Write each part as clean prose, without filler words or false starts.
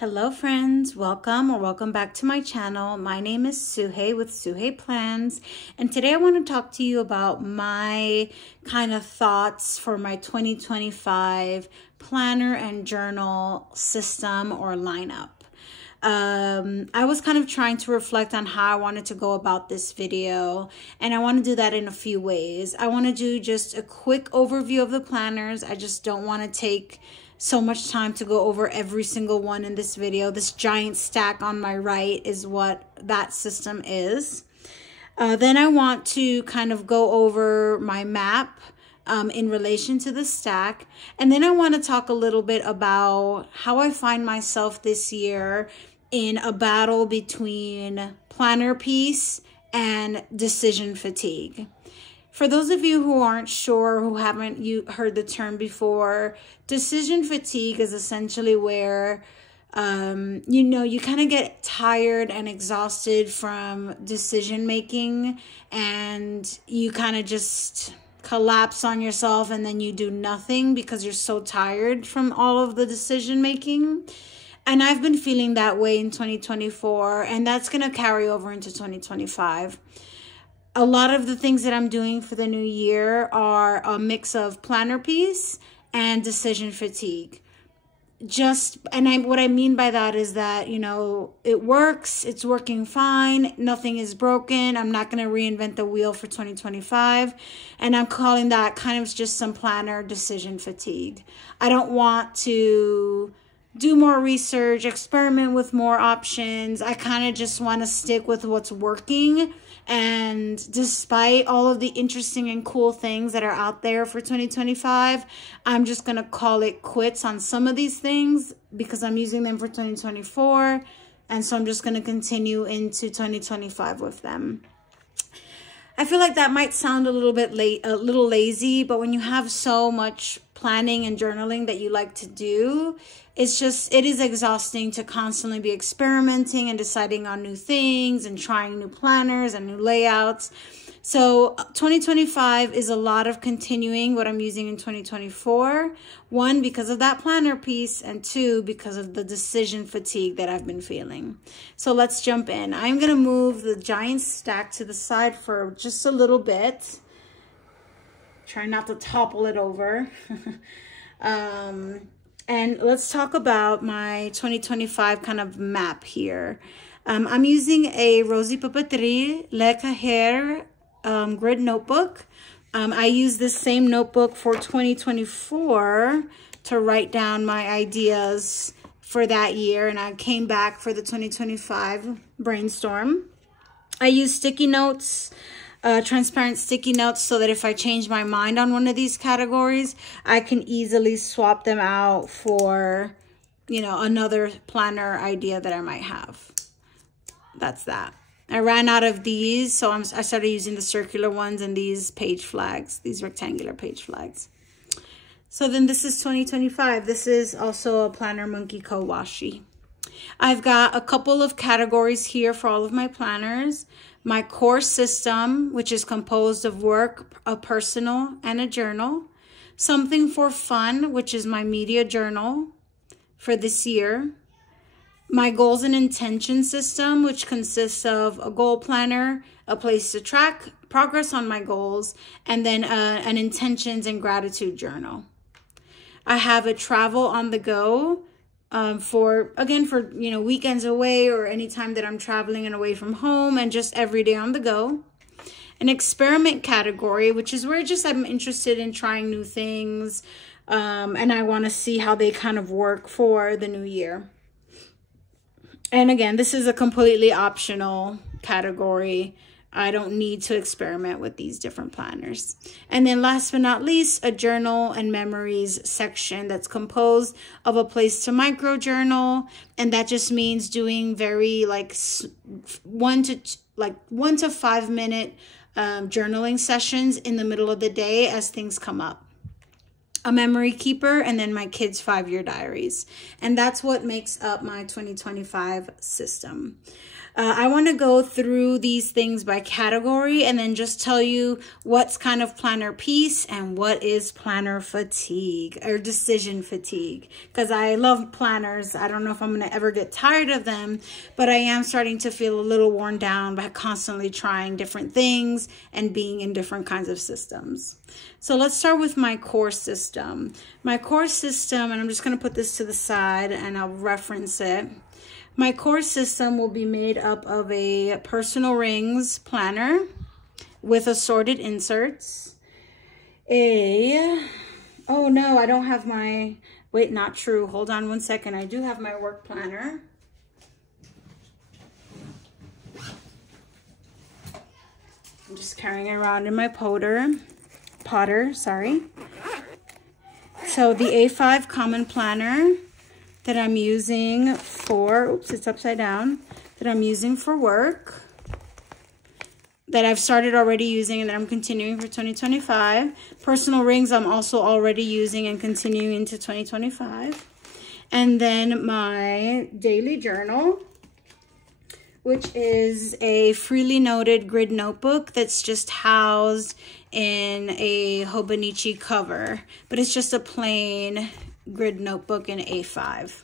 Hello friends, welcome back to my channel. My name is Suhey with Suhey Plans, and today I want to talk to you about my kind of thoughts for my 2025 planner and journal system or lineup. I was kind of trying to reflect on how I wanted to go about this video, and I want to do that in a few ways. I want to do just a quick overview of the planners. I just don't want to take so much time to go over every single one in this video. This giant stack on my right is what that system is. Then I want to kind of go over my map in relation to the stack. And then I want to talk a little bit about how I find myself this year in a battle between planner piece and decision fatigue. For those of you who aren't sure, who haven't heard the term before, decision fatigue is essentially where, you kind of get tired and exhausted from decision making, and you kind of just collapse on yourself and then you do nothing because you're so tired from all of the decision making. And I've been feeling that way in 2024, and that's going to carry over into 2025. A lot of the things that I'm doing for the new year are a mix of planner piece and decision fatigue. What I mean by that is that, it works, it's working fine, nothing is broken. I'm not going to reinvent the wheel for 2025. And I'm calling that kind of just some planner decision fatigue. I don't want to do more research, experiment with more options. I kind of just want to stick with what's working. And despite all of the interesting and cool things that are out there for 2025, I'm just going to call it quits on some of these things because I'm using them for 2024. And so I'm just going to continue into 2025 with them. I feel like that might sound a little lazy, but when you have so much planning and journaling that you like to do, it is exhausting to constantly be experimenting and deciding on new things and trying new planners and new layouts. So 2025 is a lot of continuing what I'm using in 2024. One, because of that planner piece, and two, because of the decision fatigue that I've been feeling. So let's jump in. I'm going to move the giant stack to the side for just a little bit. Try not to topple it over. And let's talk about my 2025 kind of map here. I'm using a Rosie Papeterie Le Cahier grid notebook. I used this same notebook for 2024 to write down my ideas for that year, and I came back for the 2025 brainstorm. I use sticky notes, transparent sticky notes, so that if I change my mind on one of these categories, I can easily swap them out for, another planner idea that I might have. That's that. I ran out of these, so I started using the circular ones and these page flags, these rectangular page flags. So then this is 2025. This is also a Planner Monkey Co. washi. I've got a couple of categories here for all of my planners. My core system, which is composed of work, a personal, and a journal. Something for fun, which is my media journal for this year. My goals and intention system, which consists of a goal planner, a place to track progress on my goals, and then an intentions and gratitude journal. I have a travel on the go for weekends away or any time that I'm traveling and away from home, and just every day on the go. An experiment category, which is where I'm interested in trying new things, and I want to see how they kind of work for the new year. And again, this is a completely optional category. I don't need to experiment with these different planners. And then last but not least, a journal and memories section that's composed of a place to micro journal. And that just means doing very 1 to 5 minute journaling sessions in the middle of the day as things come up. A memory keeper, and then my kids' 5-year diaries. And that's what makes up my 2025 system. I want to go through these things by category and then just tell you what's kind of planner peace and what is planner fatigue or decision fatigue. Because I love planners. I don't know if I'm going to ever get tired of them, but I am starting to feel a little worn down by constantly trying different things and being in different kinds of systems. So let's start with my core system. My core system, and I'm just going to put this to the side and I'll reference it. My core system will be made up of a personal rings planner with assorted inserts. Oh no, I don't have my, wait, not true. Hold on one second. I do have my work planner. I'm just carrying it around in my potter, sorry. So the A5 common planner that I'm using for, oops, it's upside down, that I'm using for work, that I've started already using and that I'm continuing for 2025. Personal rings I'm also already using and continuing into 2025. And then my daily journal, which is a freely noted grid notebook that's just housed in a Hobonichi cover, but it's just a plain grid notebook in A5.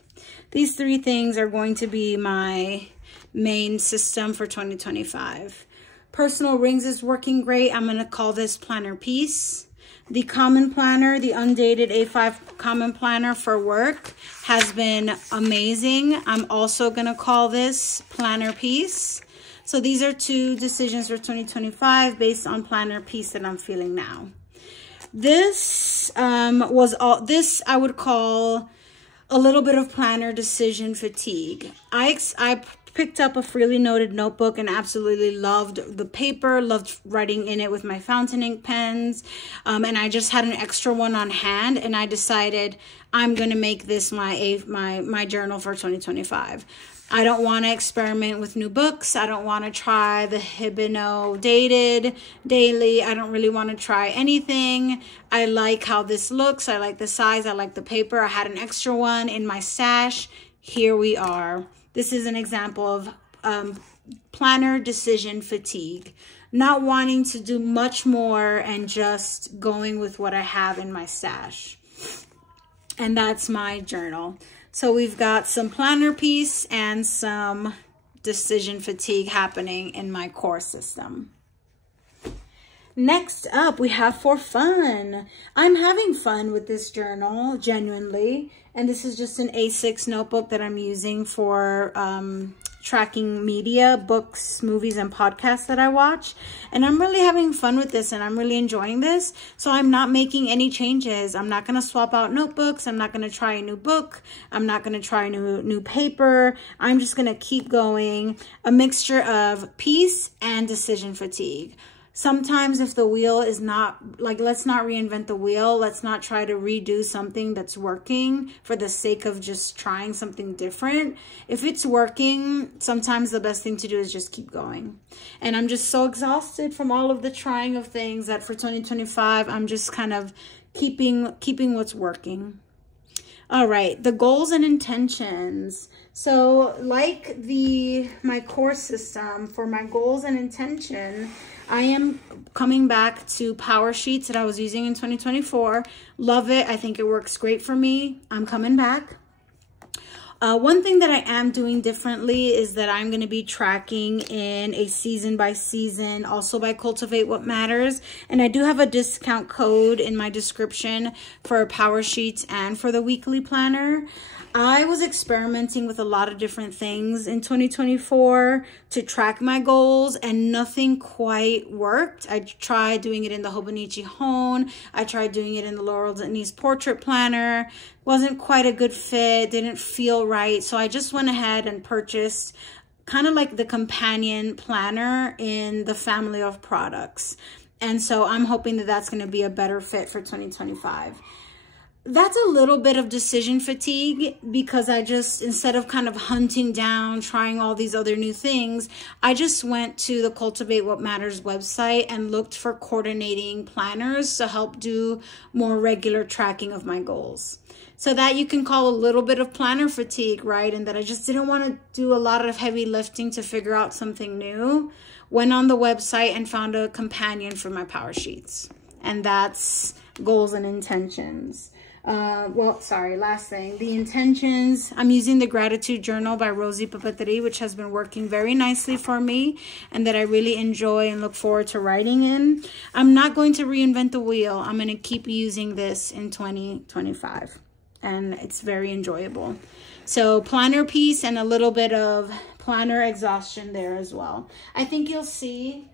These three things are going to be my main system for 2025. Personal rings is working great. I'm going to call this planner peace. The common planner, the undated A5 common planner for work has been amazing. I'm also going to call this planner peace. So these are two decisions for 2025 based on planner peace that I'm feeling now. This I would call a little bit of planner decision fatigue. I picked up a freely noted notebook and absolutely loved the paper, loved writing in it with my fountain ink pens. And I just had an extra one on hand and I decided I'm going to make this my journal for 2025. I don't want to experiment with new books. I don't want to try the Hibino dated daily. I don't really want to try anything. I like how this looks. I like the size. I like the paper. I had an extra one in my stash. Here we are. This is an example of planner decision fatigue. Not wanting to do much more and just going with what I have in my stash. And that's my journal. So we've got some planner peace and some decision fatigue happening in my core system. Next up, we have for fun. I'm having fun with this journal, genuinely. And this is just an A6 notebook that I'm using for tracking media, books, movies, and podcasts that I watch. And I'm really having fun with this and I'm really enjoying this. So I'm not making any changes. I'm not going to swap out notebooks. I'm not going to try a new book. I'm not going to try a new paper. I'm just going to keep going. A mixture of peace and decision fatigue. Sometimes if the wheel is not, like, let's not reinvent the wheel. Let's not try to redo something that's working for the sake of just trying something different. If it's working, sometimes the best thing to do is just keep going. And I'm just so exhausted from all of the trying of things that for 2025, I'm just kind of keeping what's working. All right, the goals and intentions. So like my core system, for my goals and intention, I am coming back to power sheets that I was using in 2024. Love it. I think it works great for me. I'm coming back. One thing that I am doing differently is that I'm going to be tracking in a season by season, also by Cultivate What Matters. And I do have a discount code in my description for Power Sheets and for the weekly planner. I was experimenting with a lot of different things in 2024 to track my goals and nothing quite worked. I tried doing it in the Hobonichi Hone. I tried doing it in the Laurel Denise Portrait Planner. Wasn't quite a good fit, didn't feel right. So I just went ahead and purchased kind of like the companion planner in the family of products. And so I'm hoping that that's going to be a better fit for 2025. That's a little bit of decision fatigue because I just, instead of kind of hunting down, trying all these other new things, I just went to the Cultivate What Matters website and looked for coordinating planners to help do more regular tracking of my goals. So that you can call a little bit of planner fatigue, right? And that I just didn't want to do a lot of heavy lifting to figure out something new. Went on the website and found a companion for my power sheets. And that's goals and intentions. Well, sorry, last thing. The intentions, I'm using the gratitude journal by Rosie Papeterie, which has been working very nicely for me and that I really enjoy and look forward to writing in. I'm not going to reinvent the wheel. I'm going to keep using this in 2025 and it's very enjoyable. So planner piece and a little bit of planner exhaustion there as well. I think you'll see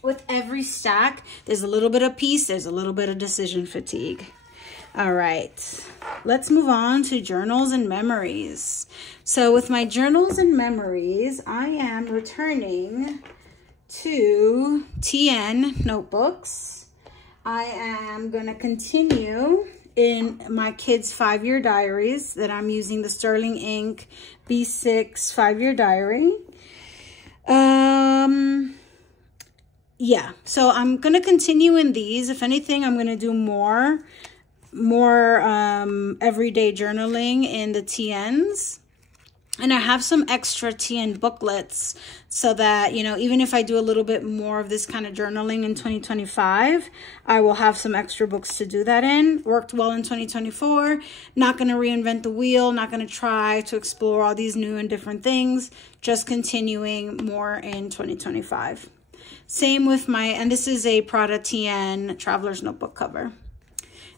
with every stack, there's a little bit of peace, there's a little bit of decision fatigue. All right, let's move on to journals and memories. So with my journals and memories, I am returning to TN notebooks. I am going to continue in my kids' 5-year diaries that I'm using the Sterling Ink B6 5-year diary. Yeah, so I'm going to continue in these. If anything, I'm going to do more everyday journaling in the TNs. And I have some extra TN booklets so that, you know, even if I do a little bit more of this kind of journaling in 2025, I will have some extra books to do that in. Worked well in 2024. Not going to reinvent the wheel. Not going to try to explore all these new and different things. Just continuing more in 2025. Same with my, and this is a Prada TN Traveler's Notebook cover.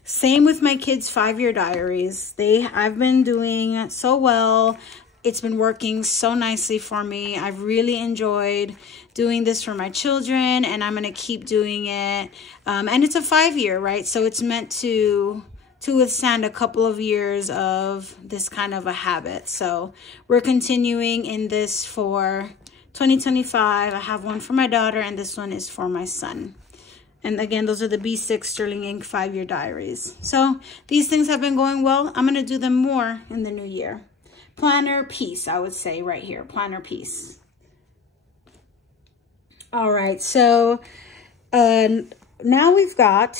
Same with my kids' 5-year diaries. I've been doing so well. It's been working so nicely for me. I've really enjoyed doing this for my children and I'm going to keep doing it. And it's a 5-year, right? So it's meant to withstand a couple of years of this kind of a habit. So we're continuing in this for 2025. I have one for my daughter and this one is for my son. And again, those are the B6 Sterling Ink 5-year diaries. So these things have been going well. I'm going to do them more in the new year. Planner piece, I would say right here. Planner piece. All right. So now we've got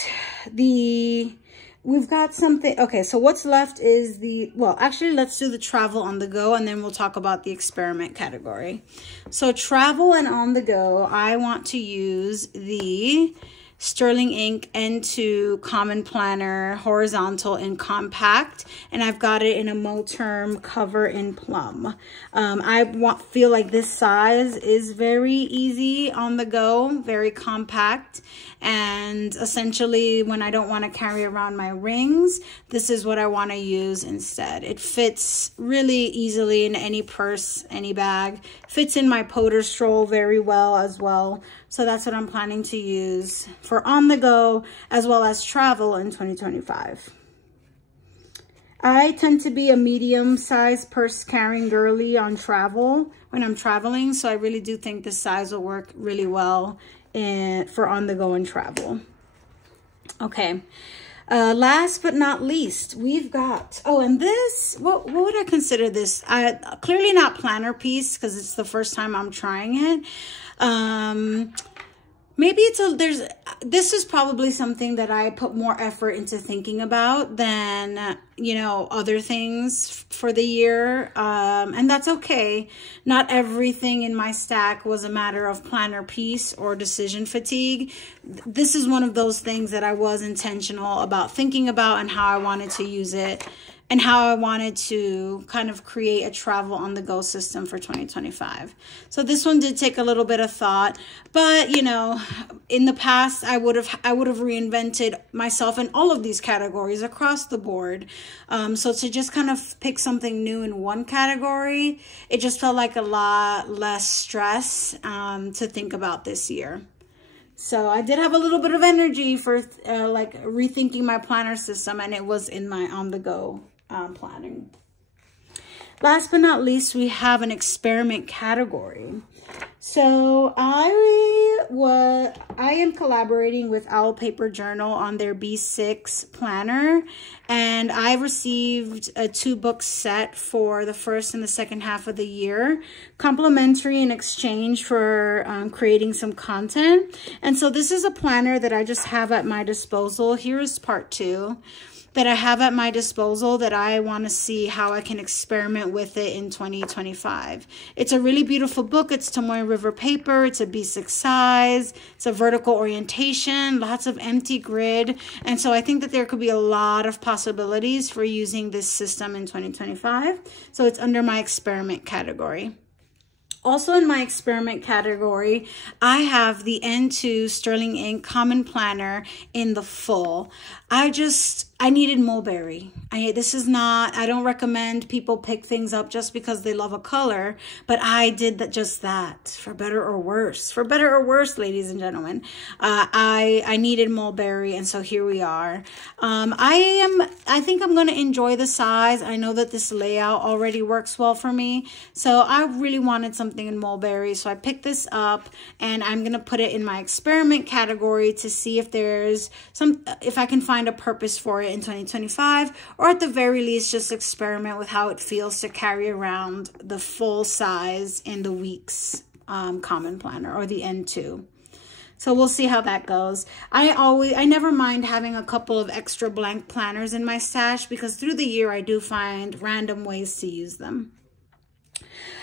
something. Okay. So what's left is well, actually, let's do the travel on the go and then we'll talk about the experiment category. So travel and on the go, I want to use the Sterling Ink N2 Common Planner Horizontal and Compact, and I've got it in a Moterm cover in plum. I feel like this size is very easy on the go, very compact, and essentially when I don't want to carry around my rings, this is what I want to use instead. It fits really easily in any purse, any bag, fits in my Potter stroll very well as well. So that's what I'm planning to use for on the go as well as travel in 2025. I tend to be a medium-sized purse carrying girly on travel when I'm traveling. So I really do think this size will work really well for on the go and travel. Okay. Last but not least, we've got, oh, and this, what would I consider this? Clearly not planner piece because it's the first time I'm trying it. Maybe this is probably something that I put more effort into thinking about than, you know, other things for the year. And that's okay. Not everything in my stack was a matter of planner piece or decision fatigue. This is one of those things that I was intentional about thinking about and how I wanted to use it and how I wanted to kind of create a travel on the go system for 2025. So this one did take a little bit of thought, but you know, in the past I would have reinvented myself in all of these categories across the board. So to just kind of pick something new in one category, it just felt like a lot less stress to think about this year. So I did have a little bit of energy for like rethinking my planner system, and it was in my on the go planning. Last but not least, we have an experiment category. So I am collaborating with Owl Paper Journal on their B6 planner, and I received a 2-book set for the first and the second half of the year, complimentary in exchange for creating some content. And so this is a planner that I just have at my disposal. Here is part 2. that I have at my disposal that I want to see how I can experiment with it in 2025. It's a really beautiful book. It's Tomoe River paper. It's a B6 size. It's a vertical orientation, lots of empty grid. And so I think that there could be a lot of possibilities for using this system in 2025. So it's under my experiment category. Also in my experiment category, I have the N2 Sterling Ink Common Planner in the full. I needed mulberry. I don't recommend people pick things up just because they love a color, but I did just that, for better or worse. For better or worse, ladies and gentlemen. I needed mulberry, and so here we are. I think I'm going to enjoy the size. I know that this layout already works well for me, so I really wanted something in mulberry, so I picked this up, and I'm going to put it in my experiment category to see if if I can find a purpose for it in 2025, or at the very least just experiment with how it feels to carry around the full size in the Weeks Common Planner, or the N2. So we'll see how that goes. I never mind having a couple of extra blank planners in my stash, because through the year I do find random ways to use them.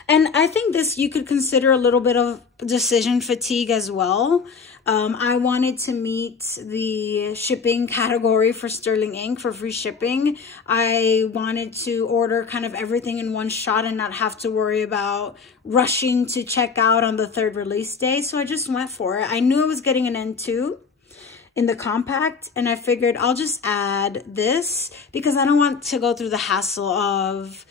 And I think you could consider a little bit of decision fatigue as well. I wanted to meet the shipping category for Sterling Ink for free shipping. I wanted to order kind of everything in one shot and not have to worry about rushing to check out on the 3rd release day. So I just went for it. I knew I was getting an N2 in the compact, and I figured I'll just add this because I don't want to go through the hassle of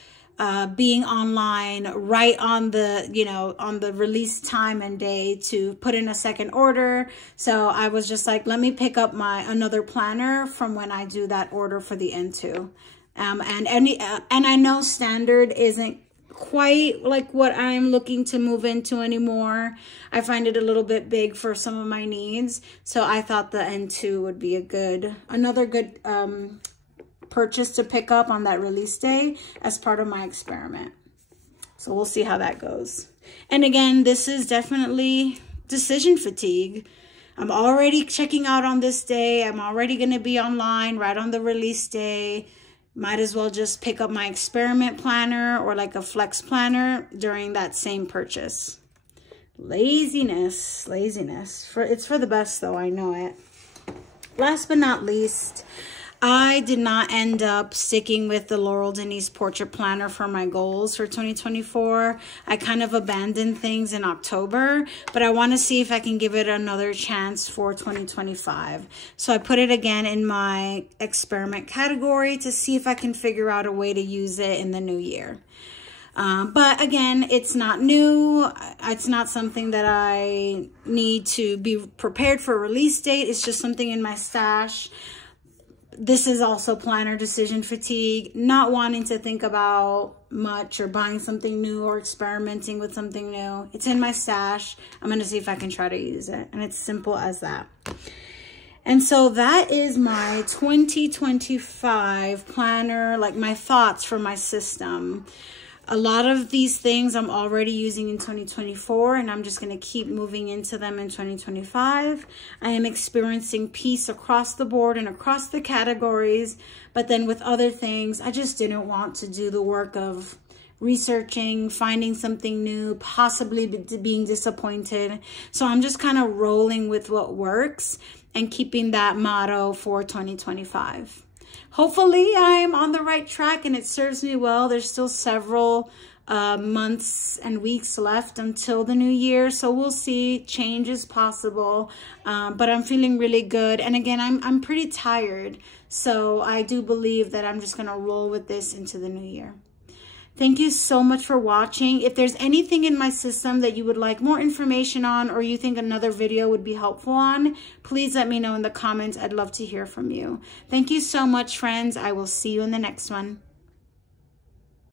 being online right on the release time and day to put in a second order. So I was just like, let me pick up another planner from when I do that order for the N2. And I know standard isn't quite like what I'm looking to move into anymore. I find it a little bit big for some of my needs. So I thought the N2 would be another good purchase to pick up on that release day as part of my experiment. So we'll see how that goes. And again, this is definitely decision fatigue. I'm already checking out on this day. I'm already going to be online right on the release day. Might as well just pick up my experiment planner or like a flex planner during that same purchase. Laziness. It's for the best though, I know it. Last but not least, I did not end up sticking with the Laurel Denise Portrait Planner for my goals for 2024. I kind of abandoned things in October, but I want to see if I can give it another chance for 2025. So I put it again in my experiment category to see if I can figure out a way to use it in the new year. But again, it's not new. It's not something that I need to be prepared for a release date. It's just something in my stash. This is also planner decision fatigue, not wanting to think about much or buying something new or experimenting with something new. It's in my stash. I'm going to see if I can try to use it. And it's simple as that. And so that is my 2025 planner, like my thoughts for my system. A lot of these things I'm already using in 2024, and I'm just going to keep moving into them in 2025. I am experiencing peace across the board and across the categories, but then with other things, I just didn't want to do the work of researching, finding something new, possibly being disappointed. So I'm just kind of rolling with what works and keeping that motto for 2025. Hopefully I'm on the right track and it serves me well. There's still several months and weeks left until the new year. So we'll see. Change is possible, but I'm feeling really good. And again, I'm pretty tired. So I do believe that I'm just going to roll with this into the new year. Thank you so much for watching. If there's anything in my system that you would like more information on, or you think another video would be helpful on, please let me know in the comments. I'd love to hear from you. Thank you so much, friends. I will see you in the next one.